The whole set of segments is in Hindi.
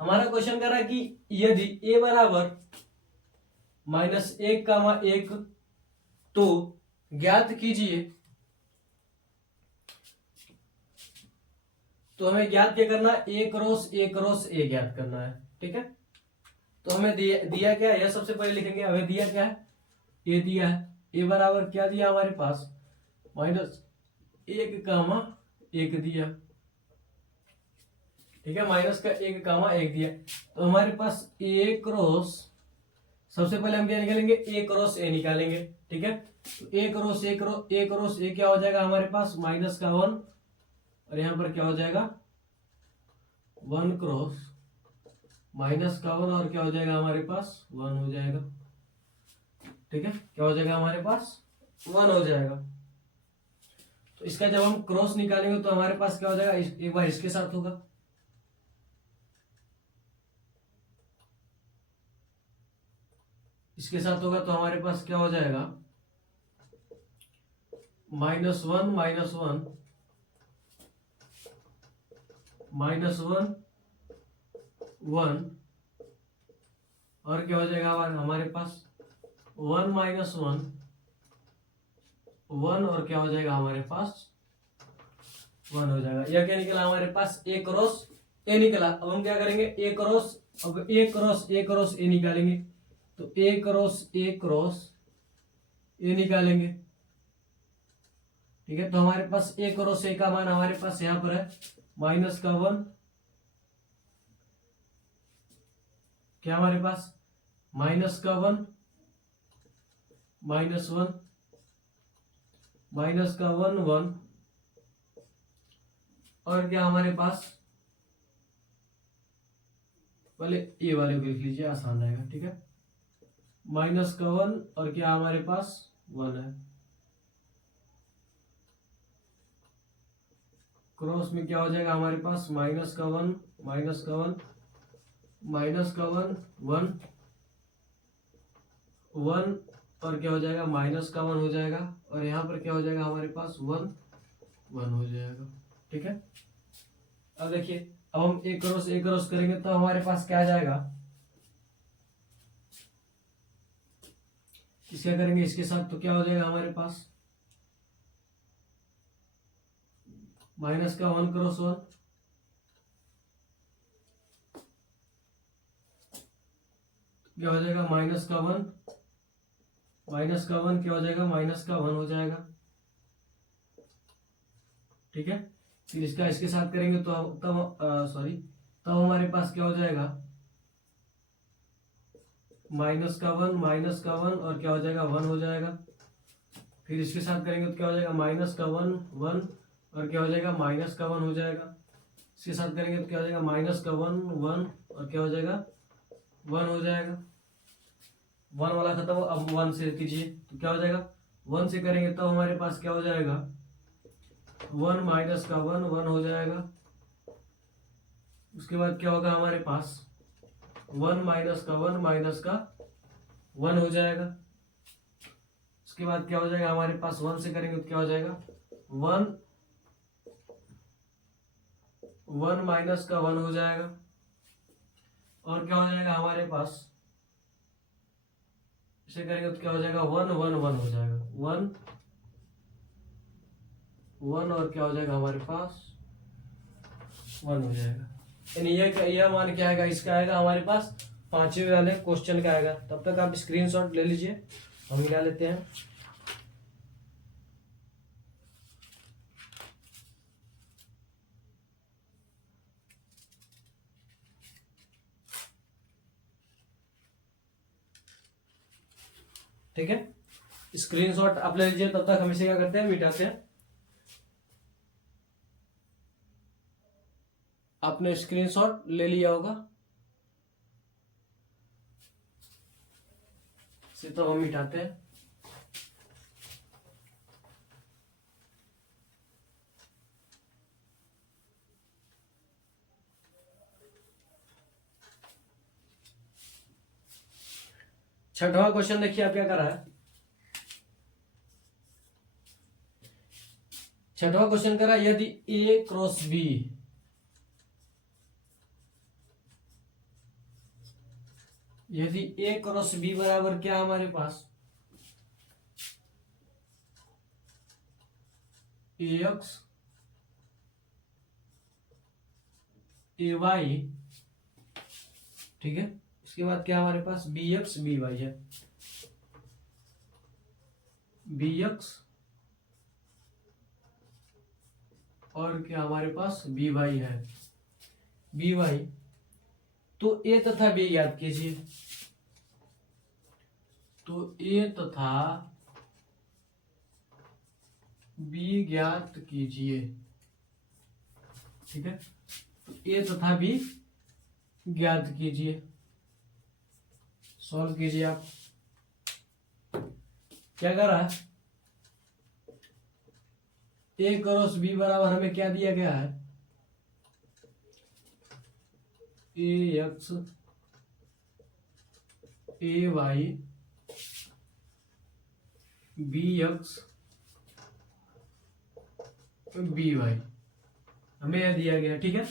हमारा क्वेश्चन कर रहा है कि यदि a बराबर -1, 1 तो ज्ञात कीजिए। तो हमें ज्ञात क्या करना है, a क्रॉस a ज्ञात करना है। ठीक है, तो हमें दिया क्या है, यह सबसे पहले लिखेंगे। हमें दिया क्या है, a दिया है। a बराबर क्या दिया हमारे पास, -1, 1 दिया। ठीक है, -1, 1 दिया। तो हमारे पास a क्रॉस, सबसे पहले हम क्या निकालेंगे, a क्रॉस a निकालेंगे। ठीक है, तो a क्रॉस a क्या हो जाएगा हमारे पास, -1, और यहाँ पर क्या हो जाएगा 1 क्रॉस -1, और क्या हो जाएगा हमारे पास 1 हो जाएगा। ठीक है, क्या हो जाएगा हमारे पास 1 हो जाएगा। तो इसका जब हम क्रॉस निकालेंगे तो हमारे पास क्या हो जाएगा, एक बार इसके साथ होगा, इसके साथ होगा तो हमारे पास क्या हो जाएगा, -1, -1, -1, 1, और क्या हो जाएगा हमारे पास 1 -1, 1, और क्या हो जाएगा हमारे पास 1 हो जाएगा। यह क्या निकला हमारे पास, a क्रॉस a निकला। अब हम क्या करेंगे, a क्रॉस, अब a क्रॉस a निकालेंगे। तो a क्रॉस a निकालेंगे। ठीक है, तो हमारे पास a क्रॉस a का मान हमारे पास यहाँ पर है -1, क्या हमारे पास -1, -1, -1, 1, और क्या हमारे पास, पहले ए वाले को लिख लीजिए, आसान रहेगा। ठीक है, -1, और क्या हमारे पास 1 है। क्रॉस में क्या हो जाएगा हमारे पास -1, -1, -1, 1, और क्या हो जाएगा -1 हो जाएगा, और यहाँ पर क्या हो जाएगा हमारे पास 1, 1 हो जाएगा। ठीक है, अब देखिए, अब हम a क्रॉस करेंगे तो हमारे पास क्या आ जाएगा, इसका करेंगे इसके साथ तो क्या हो जाएगा हमारे पास -1 क्रॉस 1, क्या हो जाएगा -1, -1, क्या हो जाएगा -1 हो जाएगा। ठीक है, फिर इसका इसके साथ करेंगे तो तब हमारे पास क्या हो जाएगा -1, और क्या हो जाएगा 1 हो जाएगा। फिर इसके साथ करेंगे तो क्या हो जाएगा -1, 1, और क्या हो जाएगा -1 हो जाएगा। इसके साथ करेंगे तो क्या हो जाएगा -1, 1, और क्या हो जाएगा 1 हो जाएगा। 1 वाला खत्म हो, अब 1 से कीजिए तो क्या हो जाएगा, 1 से करेंगे तो हमारे पास क्या हो जाएगा 1, -1, 1 हो जाएगा। उसके बाद क्या होगा हमारे पास 1, -1 हो जाएगा। उसके बाद क्या हो जाएगा हमारे पास, 1 से करेंगे तो क्या हो जाएगा 1, 1, -1 हो जाएगा, और क्या हो जाएगा हमारे पास, इसे करेंगे तो क्या हो जाएगा 1, 1, 1 हो जाएगा, 1, 1, और क्या हो जाएगा हमारे पास 1 हो जाएगा। यानी यह मान क्या आएगा, इसका आएगा हमारे पास 5वें वाले क्वेश्चन का आएगा। तब तक आप स्क्रीनशॉट ले लीजिए, हम मिला लेते हैं। ठीक है, स्क्रीनशॉट आप ले लीजिए, तब तक हम इसे क्या करते हैं, मिटाते हैं। आपने स्क्रीनशॉट ले लिया होगा, इसे तो हम मिटाते हैं। छठवां क्वेश्चन देखिए आप क्या कर रहा है। छठवां क्वेश्चन कर रहा है, यदि a क्रॉस b यदि ए क्रॉस बी बराबर क्या हमारे पास ए एक्स ए वाई, ठीक है। इसके बाद क्या हमारे पास बी एक्स बी वाई है, बी एक्स और क्या हमारे पास बी वाई है, बी वाई। तो ए तथा बी याद कीजिए, तो ए तथा बी ज्ञात कीजिए, ठीक है। तो ए तथा बी ज्ञात कीजिए, सॉल्व कीजिए आप। क्या कर रहा है, ए क्रॉस बी बराबर हमें क्या दिया गया है, A X A Y B X B Y हमें यह दिया गया, ठीक है।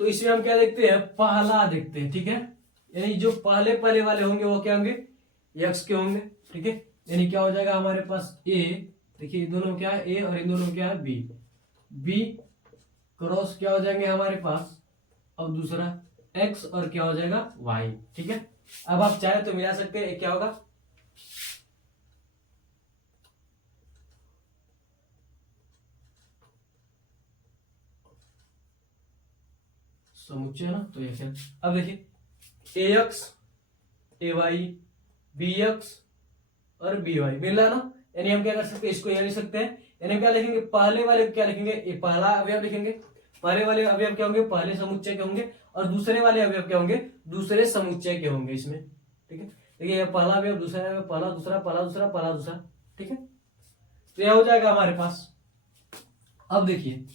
तो इसमें हम क्या देखते हैं, पहला देखते हैं, ठीक है। यानी जो पहले पहले वाले होंगे वो क्या होंगे, एक्स के होंगे, ठीक है। यानी क्या हो जाएगा हमारे पास ए, देखिए इन दोनों में क्या है ए और इन दोनों में क्या है बी, बी क्रॉस क्या हो जाएंगे हमारे पास, अब दूसरा एक्स और क्या हो जाएगा वाई, ठीक है। अब आप चाहे तो मिला सकते हैं, क्या होगा समुच्चय ना, तो ये क्या, अब देखिए ए X A Y B x और बी वाई मिल रहा ना। यानी हम क्या कर सकते हैं, इसको ये लिख सकते हैं, यानी क्या लिखेंगे, पहले वाले क्या लिखेंगे, ये पहला अवयव लिखेंगे, पहले वाले अवयव क्या होंगे, पहले समुच्चय के होंगे, और दूसरे वाले अवयव क्या होंगे, दूसरे समुच्चय के होंगे इसमें, ठीक है। देखिए ये पहला अवयव, दूसरा अवयव, पहला दूसरा पहला दूसरा पहला दूसरा, ठीक है। तो यह हो जाएगा हमारे पास। अब देखिए,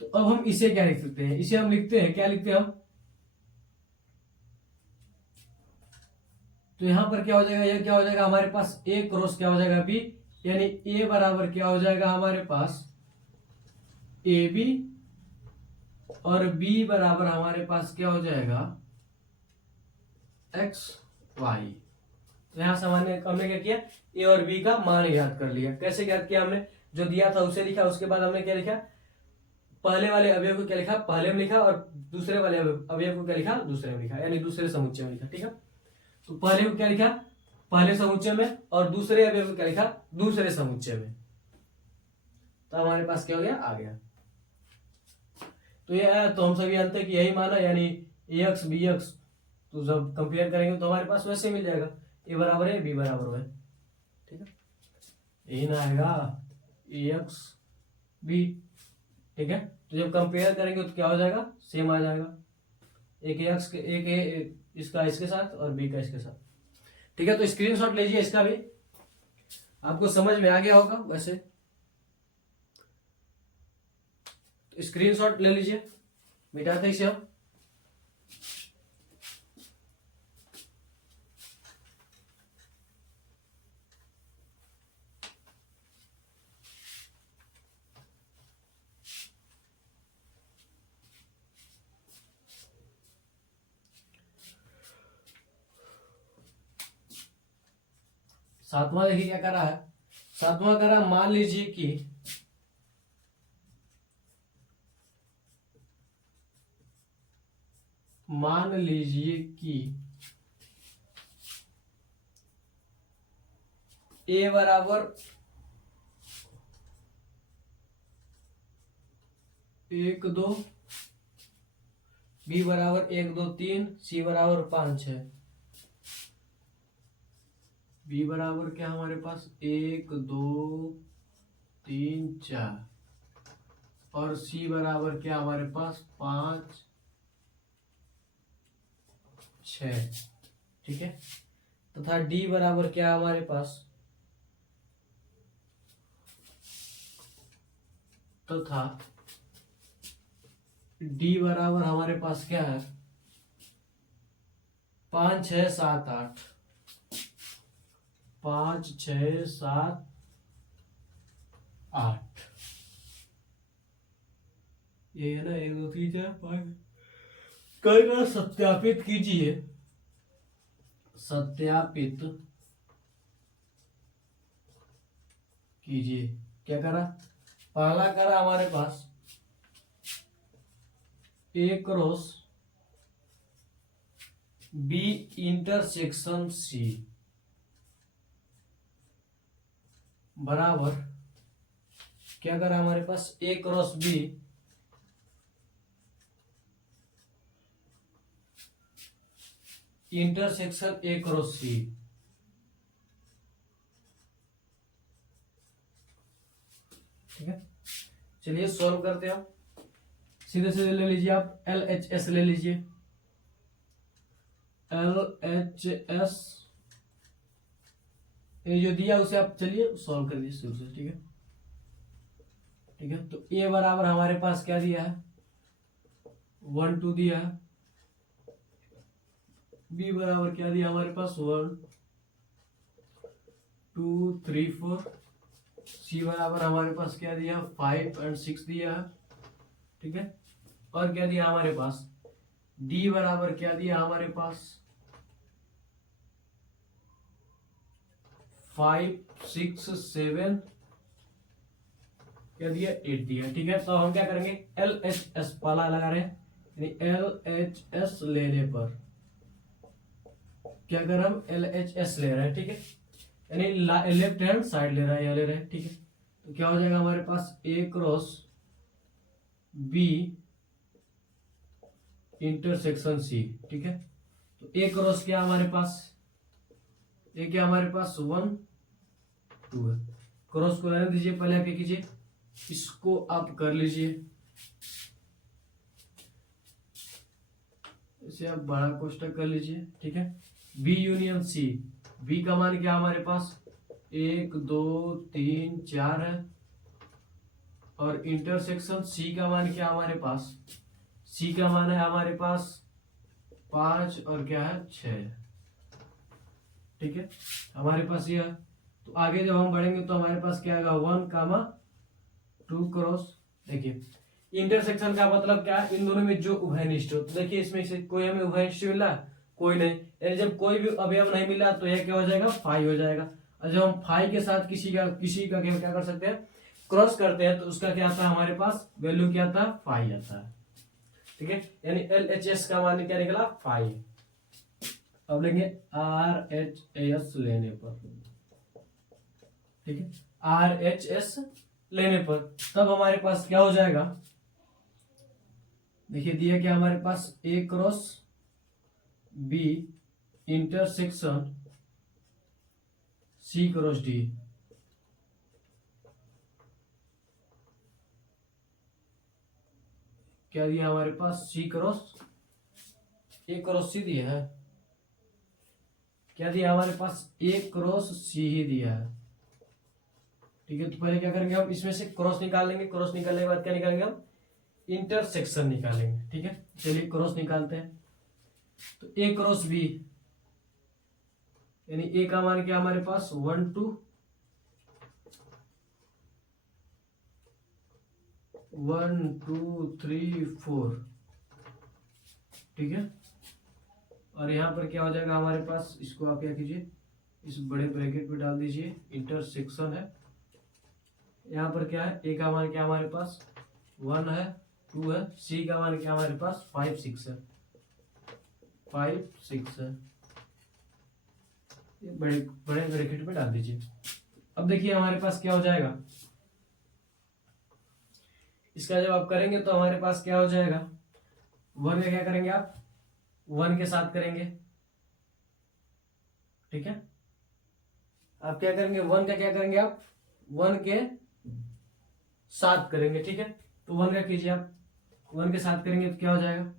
तो अब हम इसे क्या लिख सकते हैं, इसे हम लिखते हैं, क्या लिखते हैं हम, तो यहां पर क्या हो जाएगा, यह क्या हो जाएगा हमारे पास ए क्रॉस क्या हो जाएगा बी, यानी ए बराबर क्या हो जाएगा हमारे पास ए बी, और बी बराबर हमारे पास क्या हो जाएगा एक्स वाई। तो यहां सामान्य हमने क्या किया, ए और बी का मान याद कर लिया। कैसे याद किया हमने, जो दिया था उसे लिखा, उसके बाद हमने क्या लिखा, पहले वाले अवयव को क्या लिखा, पहले में लिखा, और दूसरे वाले अवयव को क्या लिखा, दूसरे में लिखा, यानी दूसरे समुच्चय में लिखा, ठीक है। तो पहले को क्या लिखा, पहले समुच्चय में, और दूसरे अवयव को क्या लिखा, दूसरे समुच्चय में। तो हमारे पास क्या हो गया, आ गया। तो ये तो हम सभी जानते हैं कि यही माना, यानी ए एक्स बी एक्स, तो जब कंपेयर करेंगे तो हमारे पास वैसे मिल जाएगा, ए बराबर है बी बराबर है, ठीक है। यही ना आएगा ए एक्स बी, ठीक है। तो जब कंपेयर करेंगे तो क्या हो जाएगा, सेम आ जाएगा, एक एक्स के एक इसका इसके साथ और बी का इसके साथ, ठीक है। तो स्क्रीनशॉट लीजिए इसका भी, आपको समझ में आ गया होगा वैसे, तो स्क्रीनशॉट ले लीजिए, मिटाते इसे हम। सातवां देखिए क्या करा है, सातवां करा, मान लीजिए कि ए बराबर 1 2, बी बराबर 1 2 3, सी बराबर 5 6, बी बराबर क्या हमारे पास 1 2 3 4, और सी बराबर क्या हमारे पास 5 6, ठीक है। तथा डी बराबर क्या हमारे पास, तथा डी बराबर हमारे पास क्या है 5 6 7 8, 5 6 7 8, ये है ना 1 2 3 4 5, कई बार सत्यापित कीजिए, सत्यापित कीजिए। क्या करा, पहला करा हमारे पास A cross B intersection C बराबर क्या करा हमारे पास A cross B intersection A cross C. ठीक है, चलिए सॉल्व करते हैं। सीधे सीधे ले लीजिए आप, एल एच एस ले लीजिए, एल एच एस ये जो दिया उसे आप चलिए सॉल्व कर दीजिए शुरू से। ठीक है, ठीक है, तो ए बराबर हमारे पास क्या दिया है 1 2 दिया है, बी बराबर क्या दिया हमारे पास 1 2 3 4, सी बराबर हमारे पास क्या दिया 5 और 6 दिया है। ठीक है, और क्या दिया हमारे पास डी बराबर क्या दिया हमारे पास 5 6 7 क्या दिया 8 दिया। ठीक है, तो हम क्या करेंगे एल एच एस पाला लगा रहे हैं, यानी एल एच एस लेने पर क्या कर रहे हम एल एच एस ले रहे हैं। ठीक है, यानी लेफ्ट हैंड साइड ले रहा है, या ले रहे हैं। ठीक है, तो क्या हो जाएगा हमारे पास ए क्रॉस बी इंटरसेक्शन सी। ठीक है, तो ए क्रॉस क्या हमारे पास, ए क्या हमारे पास 1 2 है, क्रॉस को रहने दीजिए, पहले आप क्या कीजिए इसको आप कर लीजिए, इसे आप बड़ा कोष्टक कर लीजिए। ठीक है, बी यूनियन सी, बी का मान क्या हमारे पास 1 2 3 4 है, और इंटरसेक्शन सी का मान क्या हमारे पास, सी का मान है हमारे पास 5 और क्या है 6। ठीक है, हमारे पास यह, तो आगे जब हम बढ़ेंगे तो हमारे पास क्या आएगा 1 कामा 2 क्रॉस। देखिए इंटरसेक्शन का मतलब क्या है, इन दोनों में जो उभयनिष्ठ हो, तो देखिए इसमें से कोई हमें उभयनिष्ठ मिला कोई नहीं, यानी जब कोई भी अवयव नहीं मिला तो यह क्या हो जाएगा फाई हो जाएगा। और जब हम फाई के साथ किसी का क्या कर सकते हैं क्रॉस करते हैं, तो उसका क्या आता है हमारे पास वैल्यू क्या आता है फाई आता है। ठीक है, यानी एल एच एस का मान क्या निकला फाई। अब लेंगे आर एच एस लेने पर, ठीक है आर एच एस लेने पर तब हमारे पास क्या हो जाएगा, देखिए दिया क्या हमारे पास A cross B intersection C cross D. क्या दिया हमारे पास सी क्रॉस ए क्रॉस सी दिया है, क्या दिया हमारे पास ए क्रॉस सी ही दिया है। ठीक है, तो पहले क्या करेंगे हम इसमें से क्रॉस निकाल लेंगे, क्रॉस निकालने के बाद क्या निकालेंगे हम इंटरसेक्शन निकालेंगे। ठीक है, चलिए क्रॉस निकालते हैं। तो ए क्रॉस बी यानी ए का मान क्या हमारे पास 1 2 1 2 3 4। ठीक है, और यहां पर क्या हो जाएगा हमारे पास, इसको आप क्या कीजिए इस बड़े ब्रैकेट में डाल दीजिए, इंटरसेक्शन है। यहाँ पर क्या है ए का मान क्या हमारे पास 1 है 2 है, सी का मान क्या हमारे पास 5 6 है, 5 6 है, ये बड़े बड़े ब्रैकेट में डाल दीजिए। अब देखिए हमारे पास क्या हो जाएगा, इसका जब आप करेंगे तो हमारे पास क्या हो जाएगा 1 का क्या करेंगे आप 1 के साथ करेंगे। ठीक है, आप क्या करेंगे 1 का क्या करेंगे आप 1 के साथ करेंगे। ठीक है, तो 1 का कीजिए आप 1 के साथ करेंगे तो क्या हो जाएगा,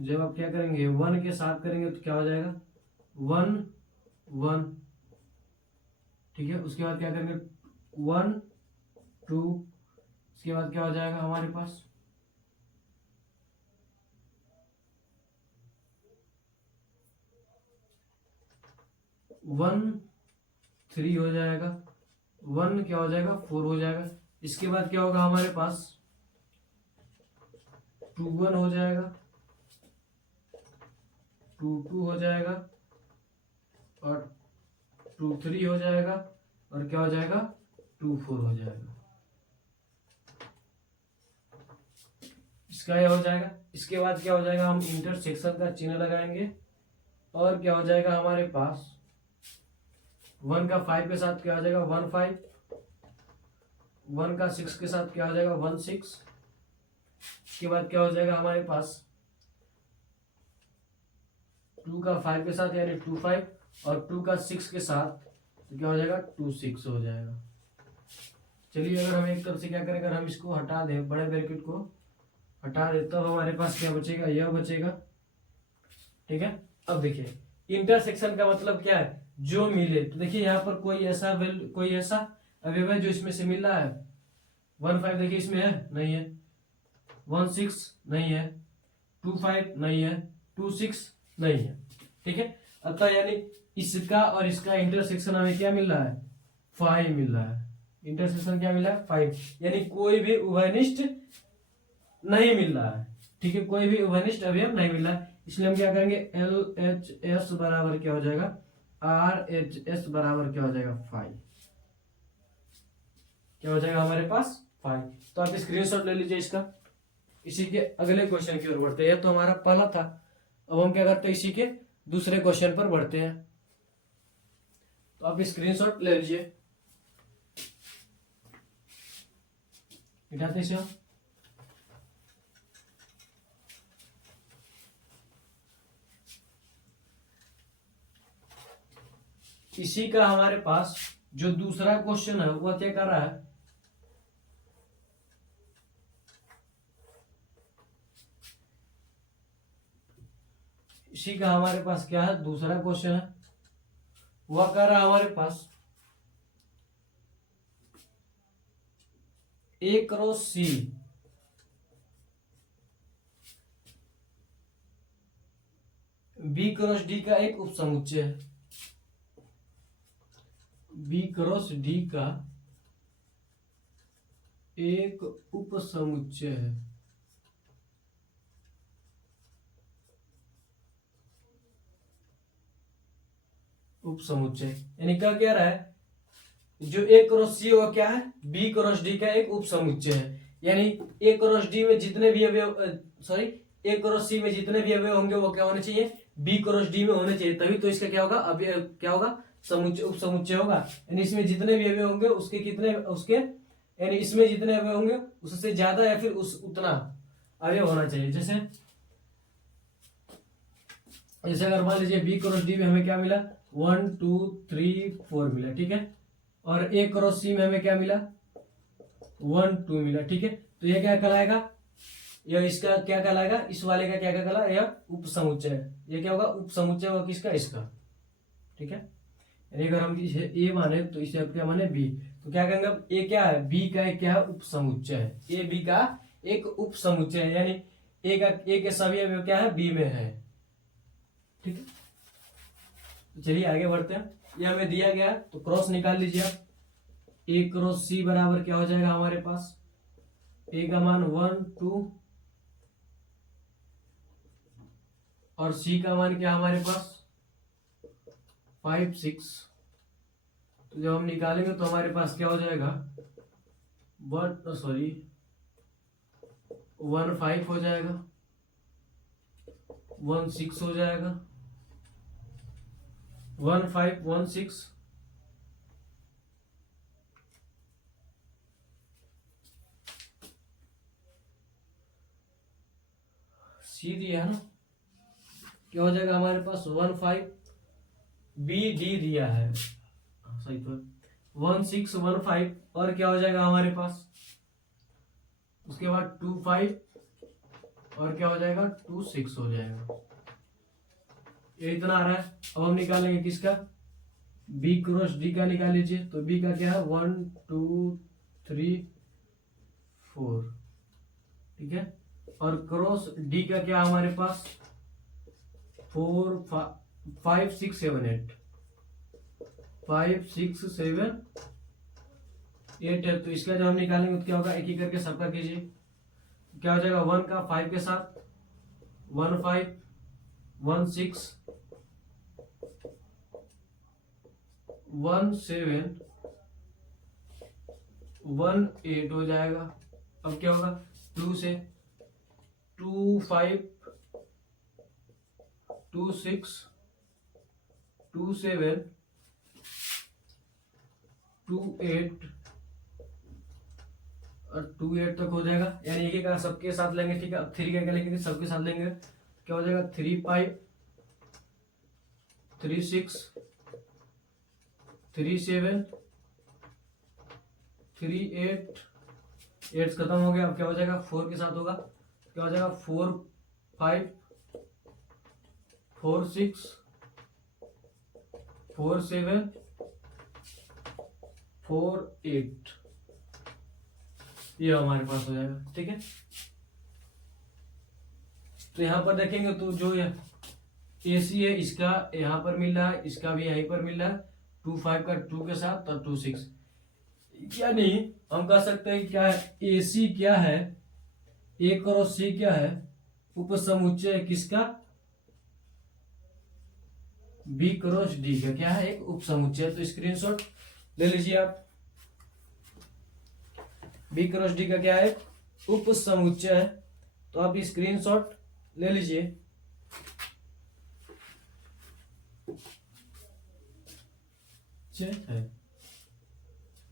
जब आप क्या करेंगे 1 के साथ करेंगे तो क्या हो जाएगा 1 1। ठीक है, उसके बाद क्या करेंगे 1 2, उसके बाद क्या हो जाएगा हमारे पास 1 3 हो जाएगा, 1 क्या हो जाएगा 4 हो जाएगा। इसके बाद क्या होगा हमारे पास 2 1 हो जाएगा, 2 2 हो जाएगा, और 2 3 हो जाएगा, और क्या हो जाएगा 2 4 हो जाएगा। इसका ये हो जाएगा। इसके बाद क्या हो जाएगा, हम इंटरसेक्शन का चिन्ह लगाएंगे, और क्या हो जाएगा हमारे पास 1 का 5 के साथ क्या हो जाएगा 1 5, 1 का 6 के साथ क्या हो जाएगा 1 6। इसके बाद क्या हो जाएगा हमारे पास 2 का 5 के साथ यानी 2 5, और 2 का 6 के साथ तो क्या हो जाएगा 2 6 हो जाएगा। चलिए अगर हम एक तरफ से क्या करें, अगर हम इसको हटा दें, बड़े ब्रैकेट को हटा दें, तब हमारे पास क्या बचेगा, यह बचेगा। ठीक है, अब देखिए इंटरसेक्शन का मतलब क्या है, जो मिले। तो देखिए यहाँ पर कोई ऐसा अवयव है जो इसमें से मिल रहा है। 1 5 देखिए इसमें है, नहीं है। 1 6 नहीं है, 2 5 नहीं है, 2 6 नहीं है। ठीक है, अतः यानी इसका और इसका इंटरसेक्शन हमें क्या मिल रहा है, 5 मिल रहा है। इंटरसेक्शन क्या मिला है 5, यानी कोई भी उभयनिष्ठ नहीं मिल रहा है। ठीक है, कोई भी उभयनिष्ठ अवयव नहीं मिल रहा है, इसलिए हम क्या करेंगे LHS बराबर क्या हो जाएगा RHS बराबर क्या हो जाएगा 5। क्या हो जाएगा हमारे पास 5। तो आप स्क्रीनशॉट ले लीजिए इसका। इसी के अगले क्वेश्चन की ओर बढ़ते हैं। यह तो हमारा पहला था, अब हम क्या करते हैं, इसी के दूसरे क्वेश्चन पर बढ़ते हैं। तो आप स्क्रीनशॉट ले लीजिए, मिटाते हैं। इसी का हमारे पास जो दूसरा क्वेश्चन है वह क्या कर रहा है, इसी का हमारे पास क्या है, दूसरा क्वेश्चन है, वह कर रहा है हमारे पास A cross C B cross D का एक उपसमुच्चय है। B क्रॉस D का एक उपसमुच्चय है। उपसमुच्चय यानी क्या कह रहा है, जो A क्रॉस C वो क्या है, B क्रॉस D का एक उपसमुच्चय है। यानी A क्रॉस D में जितने भी अवयव A क्रॉस C में जितने भी अवयव होंगे वो क्या होने चाहिए, B क्रॉस D में होने चाहिए, तभी तो इसका क्या होगा, अवयव क्या होगा, समुच्चय उपसमुच्चय होगा। यानी इसमें जितने भी अवयव होंगे उसके यानी इसमें जितने अवयव होंगे उससे ज्यादा या फिर उतना अवयव होना चाहिए। जैसे अगर मान लीजिए B क्रॉस D में हमें क्या मिला 1 2 3 4 मिला। ठीक है, और A क्रॉस C में हमें क्या मिला 1 2 मिला। ठीक है, तो यह क्या कहलाएगा, यह इसका क्या कहलाएगा, इस वाले का क्या कहलाएगा, यह उपसमुच्चय है। यह क्या होगा, उपसमुच्चय होगा किसका, इसका। ठीक है, यानी अगर हम इसे A माने तो इसे क्या माने B, तो क्या कहेंगे A क्या है, B का एक क्या है, उपसमुच्चय है। A B का एक उपसमुच्चय है, यानी A के सभी अवयव क्या है, B में है। ठीक है, तो चलिए आगे बढ़ते हैं। यह हमें दिया गया तो क्रॉस निकाल लीजिए आप। A क्रॉस C बराबर क्या हो जाएगा हमारे पास, A का मान 1 2 और C का मान क्या हमारे पास 5 6। तो जब हम निकालेंगे तो हमारे पास क्या हो जाएगा 1 5 हो जाएगा, 1 6 हो जाएगा, 1 5 1 6। सी दिया है ना, क्या हो जाएगा हमारे पास 1 5 B D दिया है, सही तो 1 6 1 5, और क्या हो जाएगा हमारे पास, उसके बाद 2 5 और क्या हो जाएगा 2 6 हो जाएगा। ये इतना आ रहा है। अब हम निकालेंगे किसका, B क्रॉस D का निकाल लीजिए। तो B का क्या है 1 2 3 4। ठीक है, और क्रॉस D का क्या हमारे पास 4 5 6 7 8 5 6 7 8 है। तो इसका जब हम निकालेंगे तो क्या होगा, एक ही करके सबका कीजिए। क्या हो जाएगा 1 का 5 के साथ 1 5 1 6 1 7 1 8 हो जाएगा। अब क्या होगा 2 से 2 5 2 6 2 7 2 8 और 2 8 तक हो जाएगा, यानी एक एक सबके साथ लेंगे। ठीक है, अब 3 क्या लेंगे, सबके साथ लेंगे। क्या हो जाएगा 3 5 3 6 3 7 3 8 8 खत्म हो गया। अब क्या हो जाएगा 4 के साथ होगा। क्या हो जाएगा 4 5 4 6 4 7 4 8, ये हमारे पास हो जाएगा। ठीक है, तो यहां पर देखेंगे तो जो एसी है इसका यहां पर मिल रहा है, इसका भी यहीं पर मिल रहा है 2 5 का 2 के साथ और 2 6। क्या नहीं, हम कह सकते हैं क्या है एसी क्या है, ए क्रॉस सी क्या है, उपसमुच्चय है किसका, बी क्रॉस डी का क्या है, एक उपसमुच्चय। तो स्क्रीनशॉट ले लीजिए आप, बी क्रॉस डी का क्या है, उपसमुच्चय है। तो आप स्क्रीनशॉट ले लीजिए। है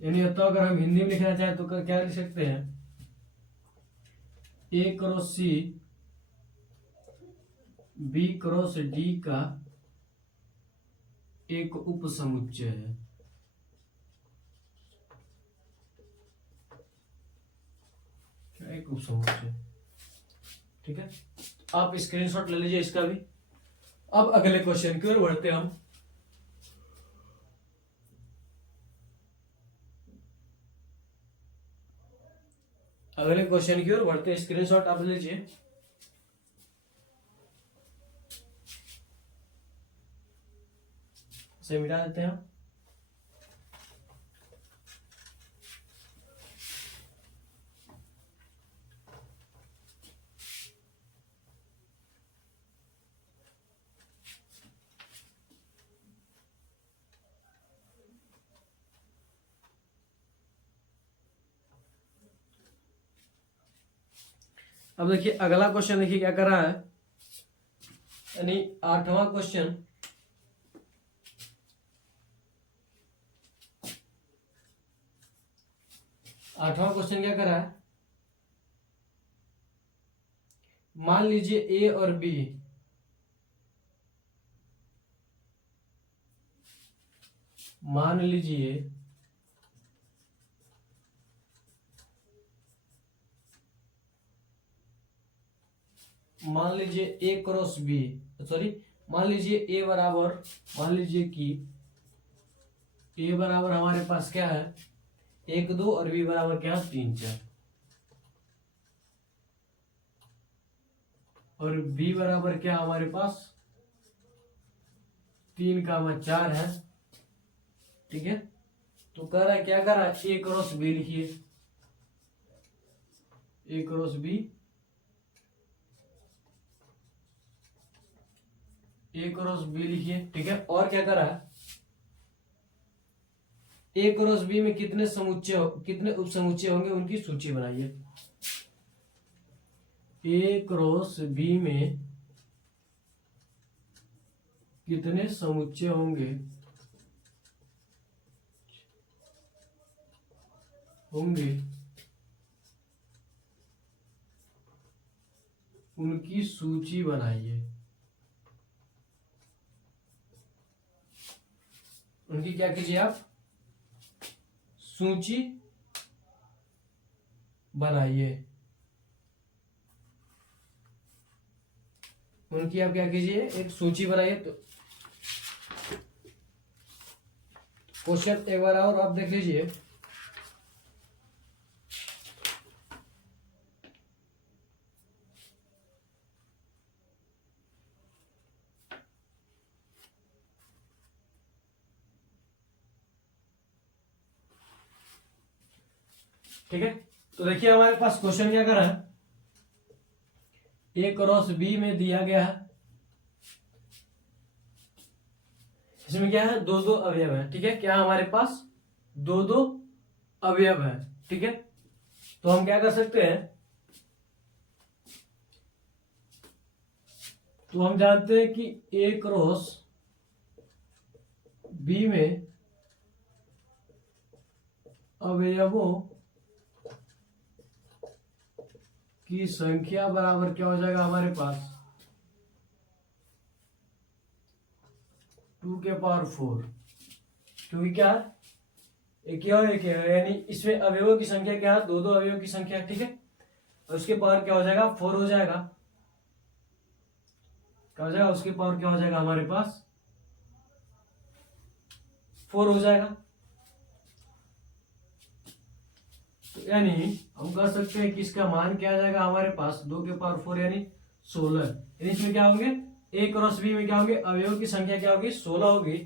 यानी तो अगर हम हिंदी में लिखना चाहें तो क्या लिख सकते हैं, A cross C B cross D का एक उपसमुच्चय है। क्या एक उपसमुच्चय, ठीक है, आप स्क्रीनशॉट ले लीजिए इसका भी। अब अगले क्वेश्चन की ओर बढ़ते हम। अगले क्वेश्चन की ओर बढ़ते हैं, स्क्रीनशॉट आप लीजिए। से मिटा देते हैं। अब देखिए अगला क्वेश्चन, देखिए क्या कर रहा है, यानी 8वां क्वेश्चन। आठवां क्वेश्चन क्या कर रहा है, मान लीजिए ए और बी मान लीजिए ए क्रॉस बी, सॉरी मान लीजिए ए बराबर, मान लीजिए कि ए बराबर हमारे पास क्या है 1 2 और बी बराबर क्या है 3 4, और बी बराबर क्या हमारे पास 3 4 है। ठीक है, तो कह रहा है क्या कर रहा है, ए क्रॉस बी लिखिए, ए क्रॉस बी, ए क्रॉस बी लिखिए। ठीक है, और क्या कर रहा है, ए क्रॉस बी में कितने उपसमुच्चय होंगे उनकी सूची बनाइए। ए क्रॉस बी में कितने समुच्चय होंगे उनकी सूची बनाइए। उनकी क्या कीजिए आप, सूची बनाइए। उनकी आप क्या कीजिए, एक सूची बनाइए। तो क्वेश्चन एक बार और आप देख लीजिए। ठीक है, तो देखिए हमारे पास क्वेश्चन क्या कर रहा है, ए क्रॉस बी में दिया गया है, इसमें क्या है, दो दो अवयव है, ठीक है। क्या हमारे पास दो दो अवयव है, ठीक है। तो हम क्या कर सकते हैं, तो हम जानते हैं कि ए क्रॉस बी में अवयवों की संख्या बराबर क्या हो जाएगा हमारे पास 2 के पावर 4, क्योंकि क्या है एक ही और एक ही है, यानी इसमें अवयवों की संख्या क्या है, दो दो अवयवों की संख्या, ठीक है। और उसके पावर क्या हो जाएगा 4 हो जाएगा, क्या हो जाएगा, उसके पावर क्या हो जाएगा हमारे पास 4 हो जाएगा। तो यानी हम कह सकते हैं कि इसका मान क्या आ जाएगा हमारे पास 2 के पावर 4 यानी 16। यानी इसमें क्या होंगे, ए क्रॉस बी में क्या होंगे, अवयवों की संख्या क्या होगी 16 होगी।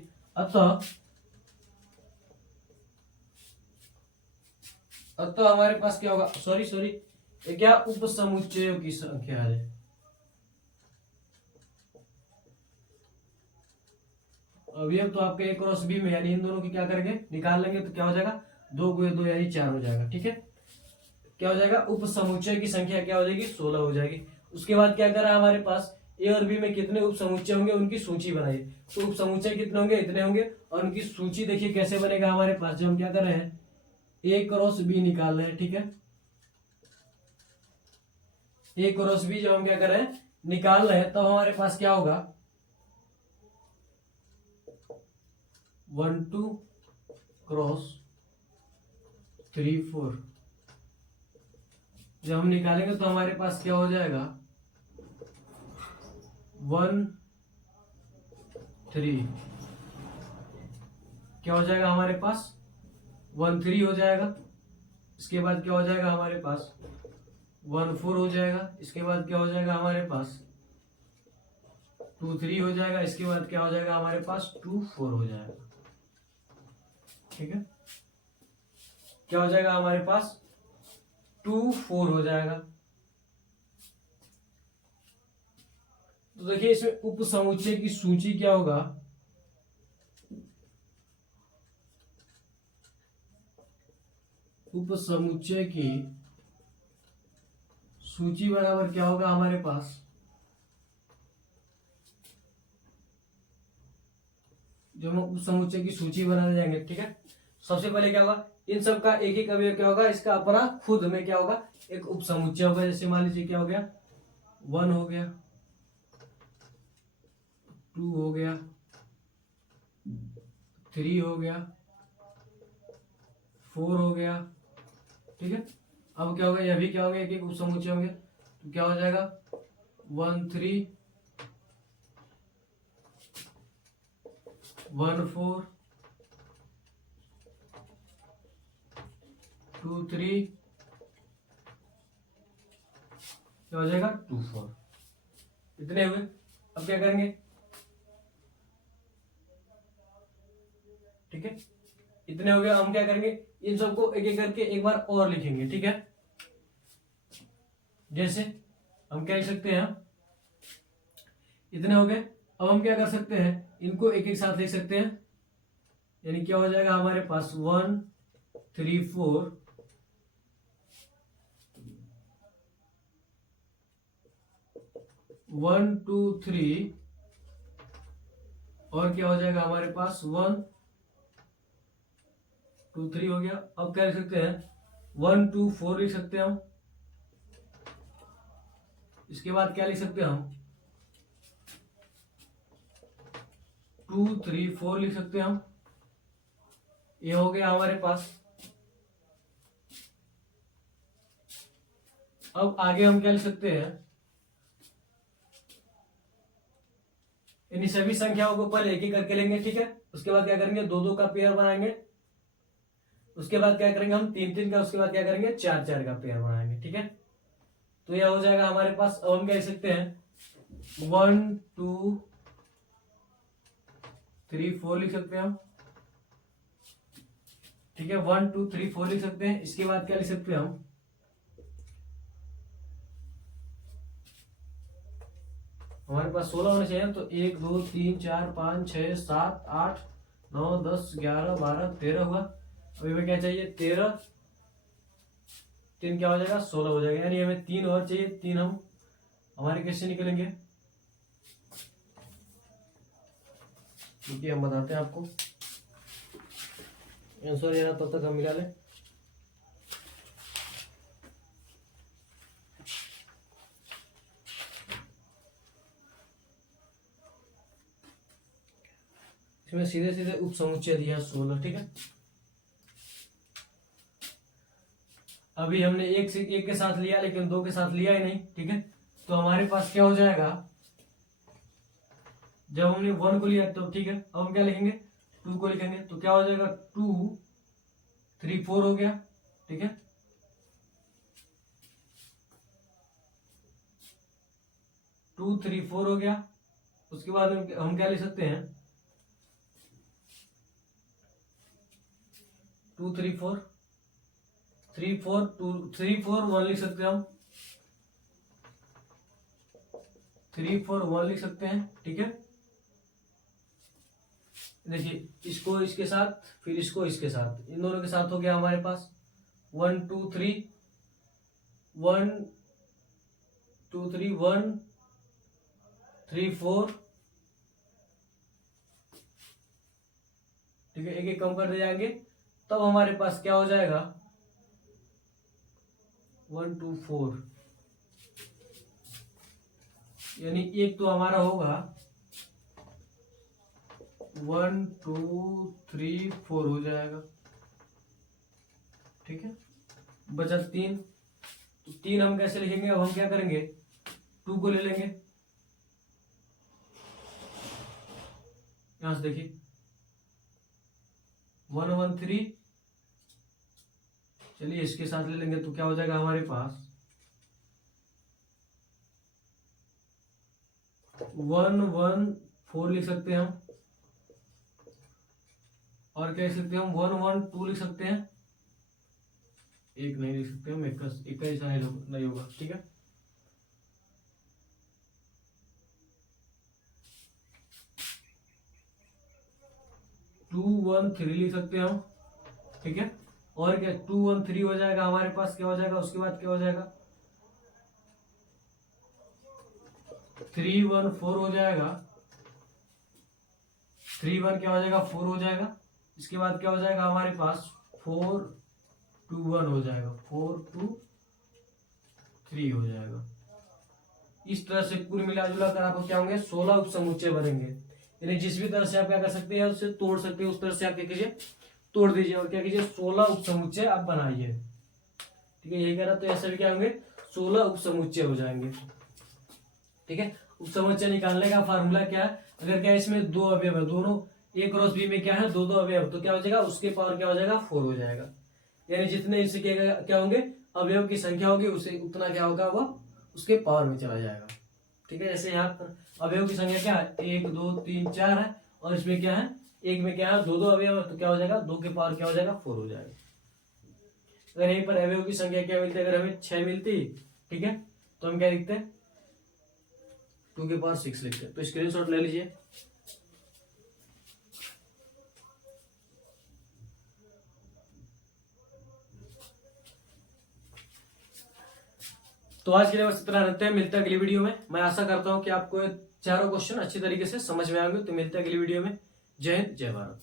अतः हमारे पास क्या होगा, सॉरी ये क्या उप समुच्चयों की संख्या है। अवयव तो आपके ए क्रॉस बी में, यानी इन दोनों की क्या करेंगे निकाल लेंगे, तो क्या हो जाएगा 2 गुणे 2 यानी 4 हो जाएगा, ठीक है। क्या हो जाएगा, उप समुच्चय की संख्या क्या हो जाएगी 16 हो जाएगी। उसके बाद क्या करा हमारे पास, ए और बी में कितने उप समुच्चय होंगे उनकी सूची बनाइए। तो उप समुच्चय कितने होंगे, इतने होंगे, और उनकी सूची देखिए कैसे बनेगा हमारे पास, जो हम क्या कर रहे हैं ए क्रॉस बी निकाल रहे हैं, ठीक है। ए क्रॉस बी जब हम क्या कर रहे हैं निकाल रहे हैं, तो हमारे पास क्या होगा 1 2 क्रॉस 3 4। जब हम निकालेंगे तो हमारे पास क्या हो जाएगा 1 3, क्या हो जाएगा हमारे पास 1 3 हो जाएगा। इसके बाद क्या हो जाएगा हमारे पास 1 4 हो जाएगा। इसके बाद क्या हो जाएगा हमारे पास 2 3 हो जाएगा। इसके बाद क्या हो जाएगा हमारे पास 2 4 हो जाएगा, ठीक है। क्या हो जाएगा हमारे पास 2 4 हो जाएगा। तो देखिए इसमें उप समुच्चय की सूची क्या होगा, उप समुच्चय की सूची बराबर क्या होगा हमारे पास, जो हम उप समुच्चय की सूची बनाने जाएंगे, ठीक है। सबसे पहले क्या होगा, इन सब का एक एक अवयव क्या होगा, इसका अपना खुद में क्या होगा एक उप समुच्चय होगा। जैसे मान लीजिए क्या हो गया 1 हो गया, 2 हो गया, 3 हो गया, 4 हो गया, ठीक है। अब क्या होगा, यह भी क्या होगा एक एक उप समुच्चय होंगे। तो क्या हो जाएगा 1 3 1 4 2 3, क्या हो जाएगा 2 4, इतने हुए। अब क्या करेंगे, ठीक है, इतने हो गए। हम क्या करेंगे इन सबको एक एक करके एक बार और लिखेंगे, ठीक है। जैसे हम क्या लिख सकते हैं, इतने हो गए। अब हम क्या कर सकते हैं, इनको एक एक साथ लिख सकते हैं। यानी क्या हो जाएगा हमारे पास 1 3 4 1 2 3, और क्या हो जाएगा हमारे पास 1 2 3 हो गया। अब क्या लिख सकते हैं 1 2 4 लिख सकते हैं हम। इसके बाद क्या लिख सकते हैं हम 2 3 4 लिख सकते हैं हम। ये हो गया हमारे पास। अब आगे हम क्या लिख सकते हैं, इन सभी संख्याओं को पहले एक ही करके लेंगे, ठीक है। उसके बाद क्या करेंगे 2 2 का पेयर बनाएंगे। उसके बाद क्या करेंगे हम 3 3 का। उसके बाद क्या करेंगे 4 4 का पेयर बनाएंगे, ठीक है। तो यह हो जाएगा हमारे पास। अब हम क्या लिख सकते हैं 1 2 3 4 लिख सकते हैं हम, ठीक है। 1 2 3 4 लिख सकते हैं। इसके बाद क्या लिख सकते हैं हम हमारे पास 16 होने चाहिए। तो 1 2 3 4 5 6 7 8 9 10 11 12 13 हुआ। अभी हमें क्या चाहिए, 13, 3 क्या हो जाएगा, 16 हो जाएगा। यानी हमें 3 और चाहिए, 3 हम हमारे कैसे निकलेंगे, क्योंकि हम बताते हैं आपको आंसर ये रहा, तब तक हम मिला लें। इसमें सीधे सीधे उप समुच्चय दिया 16, ठीक है। अभी हमने एक के साथ लिया, लेकिन 2 के साथ लिया ही नहीं, ठीक है। तो हमारे पास क्या हो जाएगा, जब हमने 1 को लिया तो ठीक है, अब हम क्या लिखेंगे, 2 को लिखेंगे। तो क्या हो जाएगा, 2 3 4 हो गया, ठीक है। 2 3 4 हो गया। उसके बाद हम क्या लिख सकते हैं, 2 3 4 3 4 2 3 4 1 लिख सकते हैं हम, 3 4 1 लिख सकते हैं, ठीक है। देखिए, इसको इसके साथ, फिर इसको इसके साथ, इन दोनों के साथ हो गया हमारे पास 1 2 3 1 2 3 1 3 4, ठीक है। एक एक कम करते जाएंगे, तब हमारे पास क्या हो जाएगा, 1 2 4, यानी एक तो हमारा होगा 1 2 3 4 हो जाएगा, ठीक है। बचा 3, तो 3 हम कैसे लिखेंगे, अब हम क्या करेंगे, 2 को ले लेंगे। यहां से देखिए 1 1 3, चलिए इसके साथ ले लेंगे, तो क्या हो जाएगा हमारे पास 1 1 4 लिख सकते हैं हम, और क्या लिख सकते हैं हम, 1 1 2 लिख सकते हैं। एक नहीं लिख सकते हम, एक ऐसा नहीं होगा, ठीक है। टू 1 3 लिख सकते हैं हम, ठीक है। और क्या, 2 1 3 हो जाएगा हमारे पास, क्या हो जाएगा, उसके बाद क्या हो जाएगा, 3 1 4 हो जाएगा, 3 1 क्या हो जाएगा, 4 हो जाएगा। इसके बाद क्या हो जाएगा हमारे पास, 4 2 1 हो जाएगा, 4 2 3 हो जाएगा। इस तरह से कुल मिला जुला कर आपको क्या होंगे, 16 उप समुच्चय बनेंगे। यानी जिस भी तरह से आप क्या कर सकते हैं, उसे तोड़ सकते हैं, उस तरह से आप क्या कीजिए, तोड़ दीजिए और क्या कीजिए, 16 उप समुच्चय आप बनाइए, ठीक है। यही कह रहा, तो ऐसे भी क्या होंगे, 16 उप समुच्चय हो जाएंगे, ठीक है। उप समुच्चय निकालने का फार्मूला क्या है, अगर क्या इसमें 2 अवयव है, दोनों A क्रॉस B में क्या है, 2 2 अवयव, तो क्या हो जाएगा, उसके पावर क्या हो जाएगा, 4 हो जाएगा। यानी जितने इससे क्या होंगे, अवयव की संख्या होगी, उसे उतना क्या होगा, वह उसके पावर में चला जाएगा, ठीक है। जैसे यहाँ पर अवयव की संख्या क्या है, 1 2 3 4 है, और इसमें क्या है, एक में क्या है, 2 2 अवयव है, तो क्या हो जाएगा, 2 के पावर क्या हो जाएगा, 4 हो जाएगा। अगर यहीं पर अवयव की संख्या क्या मिलती है, अगर हमें 6 मिलती, ठीक है, तो हम क्या लिखते हैं, 2 के पावर 6 लिखते हैं। तो स्क्रीनशॉट ले लीजिए। तो आज के लिए बस इतना रहते हैं, मिलते हैं अगली वीडियो में। मैं आशा करता हूं कि आपको चारों क्वेश्चन अच्छी तरीके से समझ में आएंगे। तो मिलते हैं अगली वीडियो में। जय हिंद, जय भारत।